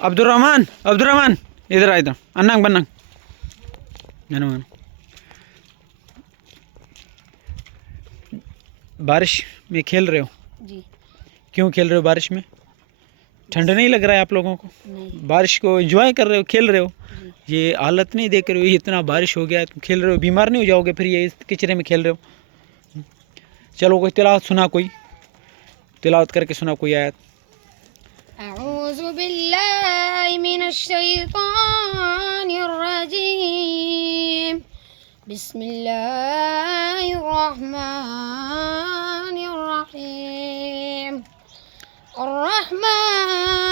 عبدالرحمن ادھر آ ادھر اننگ بننگ بارش میں کھیل رہے ہو؟ جی. کیوں کھیل رہے ہو بارش میں؟ ٹھنڈ نہیں لگ رہا ہے آپ لوگوں کو؟ نہیں. بارش کو انجوائے کر رہے ہو، کھیل رہے ہو؟ جی. یہ حالت نہیں دیکھ رہے ہو، اتنا بارش ہو گیا تم کھیل رہے ہو، بیمار نہیں ہو جاؤ گے پھر یہ اس کچرے میں کھیل رہے ہو؟ چلو کوئی تلاوت سنا، کوئی تلاوت کر کے سنا کوئی آیت. اعوذ باللہ من الشیطان الرجیم بسم اللہ الرحمن الرحیم الرحمن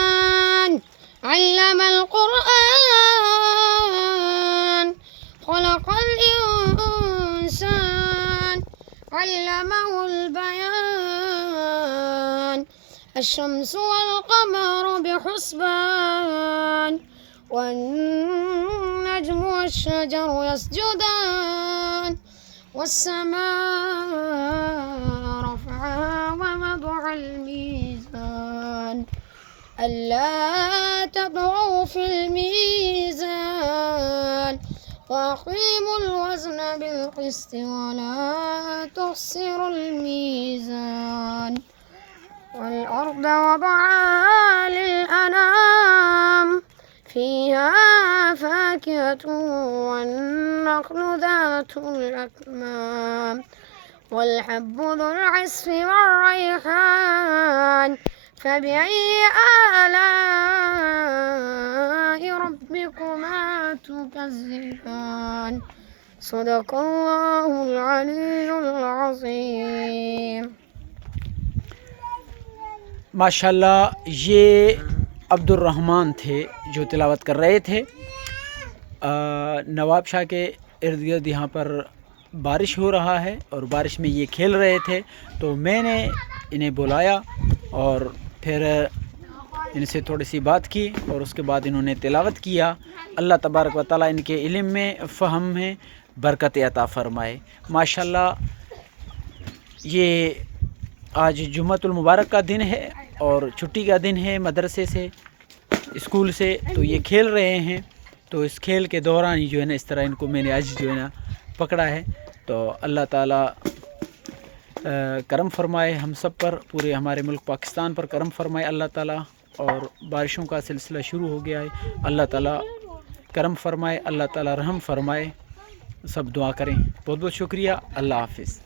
علم القرآن خلق الإنسان علمه البيان الشمس والقمر بحسبان والنجم والشجر يسجدان والسماء رفعها ووضع الميزان ألا تطغوا في الميزان وأقيموا الوزن بالقسط ولا تخسروا الميزان والأرض وضعها للأنام فيها فاكهة والنخل ذات الأكمام والحب ذو العصف والريحان فبأي آلاء ربكما تكذبان صدق الله العلي العظيم. ماشاءاللہ یہ عبدالرحمن تھے جو تلاوت کر رہے تھے. نواب شاہ کے ارد گرد یہاں پر بارش ہو رہا ہے اور بارش میں یہ کھیل رہے تھے، تو میں نے انہیں بلایا اور پھر ان سے تھوڑی سی بات کی اور اس کے بعد انہوں نے تلاوت کیا. اللہ تبارک و تعالیٰ ان کے علم میں، فہم میں برکت عطا فرمائے. ماشاءاللہ یہ آج جمعۃ المبارک کا دن ہے اور چھٹی کا دن ہے مدرسے سے، اسکول سے، تو یہ کھیل رہے ہیں. تو اس کھیل کے دوران ہی جو ہے نا اس طرح ان کو میں نے آج جو ہے نا پکڑا ہے. تو اللہ تعالیٰ کرم فرمائے ہم سب پر، پورے ہمارے ملک پاکستان پر کرم فرمائے اللہ تعالیٰ. اور بارشوں کا سلسلہ شروع ہو گیا ہے، اللہ تعالیٰ کرم فرمائے، اللہ تعالیٰ رحم فرمائے. سب دعا کریں. بہت بہت شکریہ. اللہ حافظ.